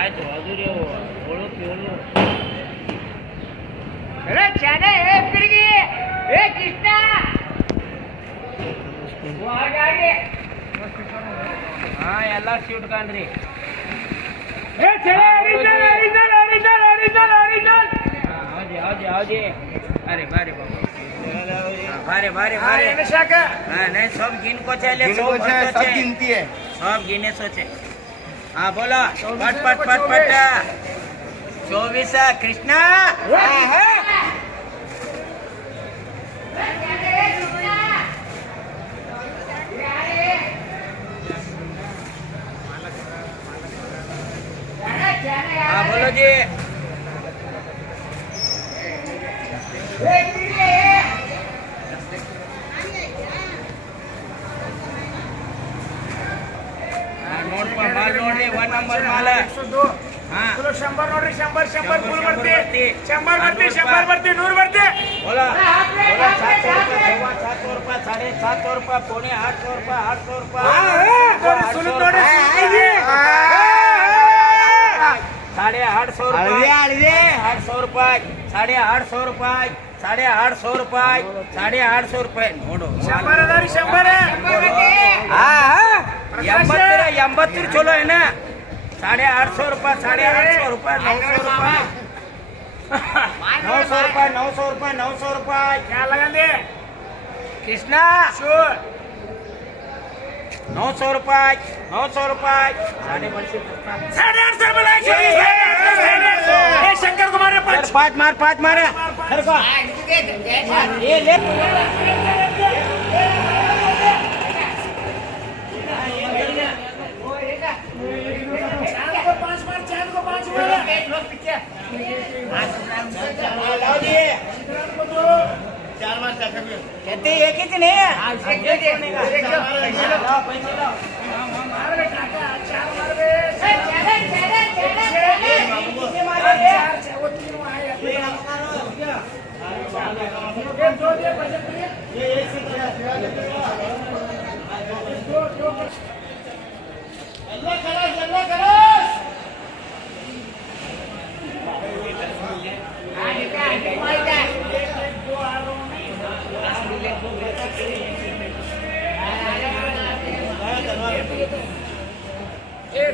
ಆಯ್ತು ಅದುರಿ ಓಳು ಕೇಳು ಅರೆ ಚಾನೆ ಏ ಪಿರ್ಗಿ ಏ ಕೃಷ್ಣ ಹಾ ಎಲ್ಲ ಶೂಟ್ ಕಾಣ್ರಿ ಏ ಚಲೆ ಅರಿಜಲ್ ಹೌದಿ अरे बारे बारे बारे बारे नहीं सब गिन को चले सब गिनती है सब गिने सोचे हाँ बोलो पट पट पट पट 24 कृष्णा हाँ बोलो जी माल नोड्री 1 नंबर माल 102 हाँ 100 नोड्री 100 फुल ಬರ್ತಿ 100 ಬರ್ತಿ 100 ಬರ್ತಿ बोला बोला 700 रुपये 750 रुपये 750 रुपये 800 रुपये सुनो नोड्री 850 रुपये 800 रुपये 850 रुपये 850 रुपये ನೋಡು 80 ಚಲೋ ಏನ 850 रुपये 850 रुपये 900 रुपये 900 रुपये क्या लगांदे कृष्णा शूर 900 रुपये 900 रुपये 850 बोला ए शंकर कुमार पाँच मार ये ले कहते एक ही नहीं है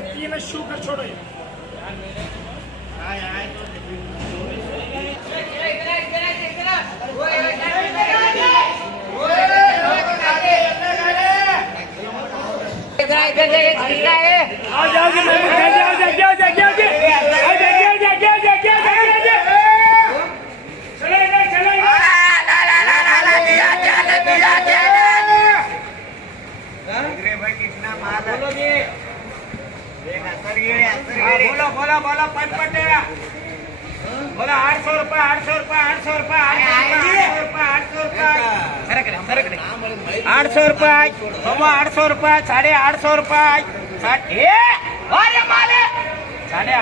तीन शू कर छोड़ो बोलो बोलो बोलो पट पट बोलो 800 रुपये 800 रुपये 800 रुपये 800 रुपये 800 रुपये 800 रुपये 850 रुपये 850 रुपये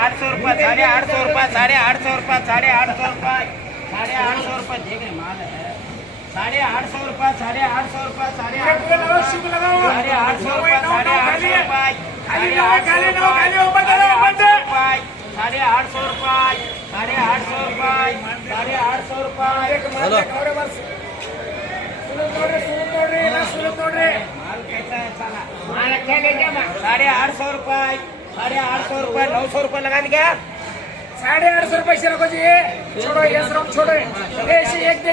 850 रुपये 850 रुपये 850 रुपये 850 रुपये देख रहे माल है 850 रुपये 850 रुपये 850 रुपये 850 रुपये 900 रुपये लगा दिया 850 रुपये से रखो जी छोड़ो ये सब छोड़ो ऐसे एक दे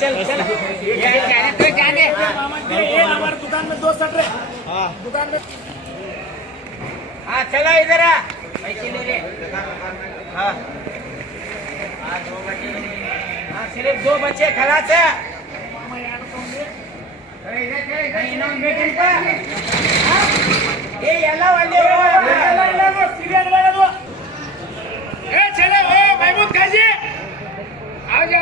चल जाने ये हमारे दुकान में 2 शर्ट है दुकान में हाँ चलो इधर पैसे ले ले हाँ 2 बच्चे हाँ सिर्फ 2 बच्चे खलास है ये ಎಲ್ಲ ಒಂದೇ सीरियल लगा दो ए चलो ओ महमूद काजी आओ जा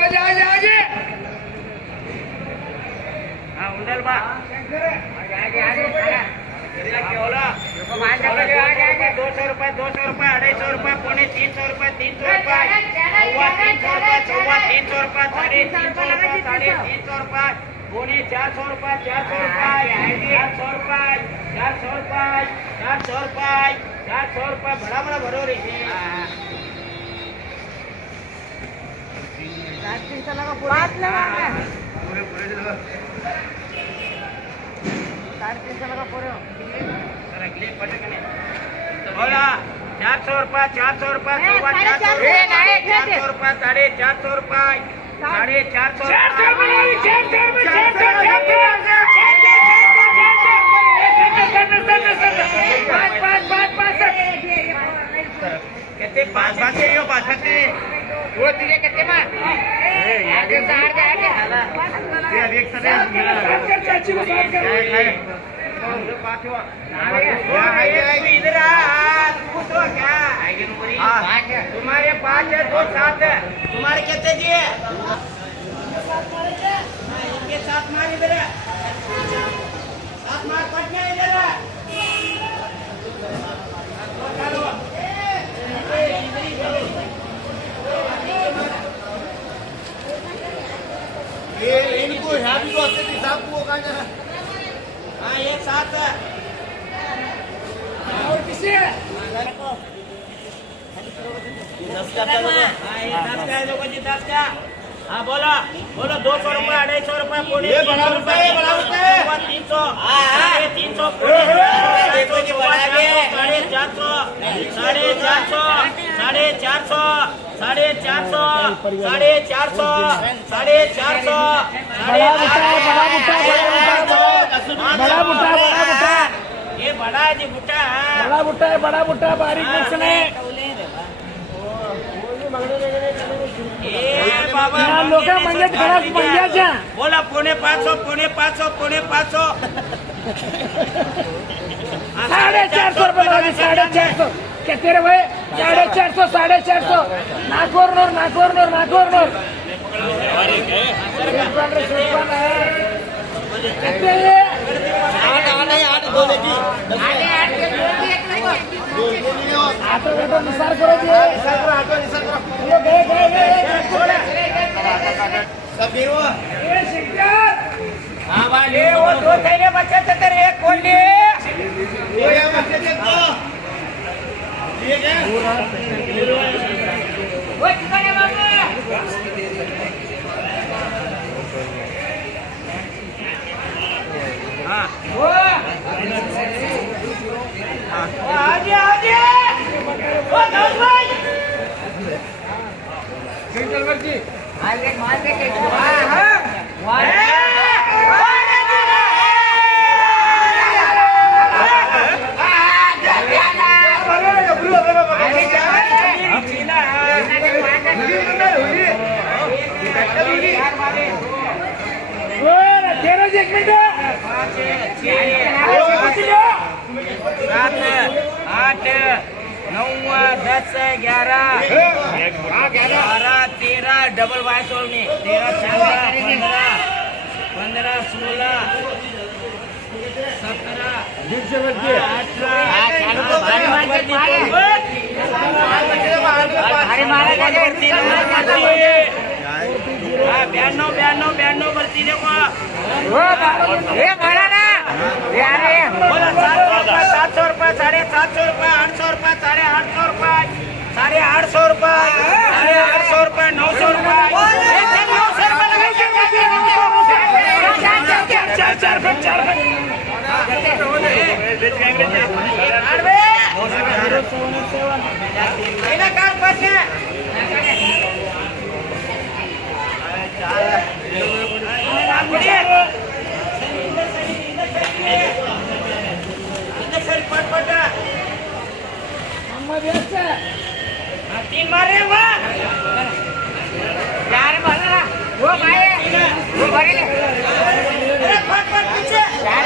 हाँ उंडल बा आगे बोलो 200 रुपये 200 रुपये 250 रुपये 300 रुपये 300 रुपये 300 रुपये 300 रुपये 350 रुपये 400 रुपये 400 रुपये 400 रुपये 400 रुपये 400 रुपये 400 रुपये बड़ा बड़ा भरो रे पाच लगा बोला 400 रुपये 400 रुपये 400 रुपये 450 रुपये 550 तुम्हारे 5 है 2 7 है तुम्हारे कितने दिए इनके 7 मार इधर 7 मार पटना इधर इनको यहाँ भी तो अच्छे हिसाब को होगा जरा हाँ ये 7 है और किसे 10 का लोगों जी 10 का हाँ बोलो बोलो 200 रुपये 250 रुपये पौने 300 रुपये 300 350 ये बड़ा है जी बुट्टा बड़ा बुट्टा बारीक मिक्स नहीं लोक मंगेत खराब मंग्याच्या बोला पौने 500 ₹450 रुपये 450 किती रे भाई 450 नागोर नोर नुसार करो ये वो 2 थैले बच्चे थे तेरे एक कोल्डी एक मिनट 7 8 9 10 11 12 13 डबल वाइस होनी 13 14 15 16 92 भरती देखो 700 रुपये 750 रुपये 800 रुपये 850 रुपये 850 रुपये 900 रुपये 3 मारे यार मारा वो भाई वो भरे ले अरे फट पीछे यार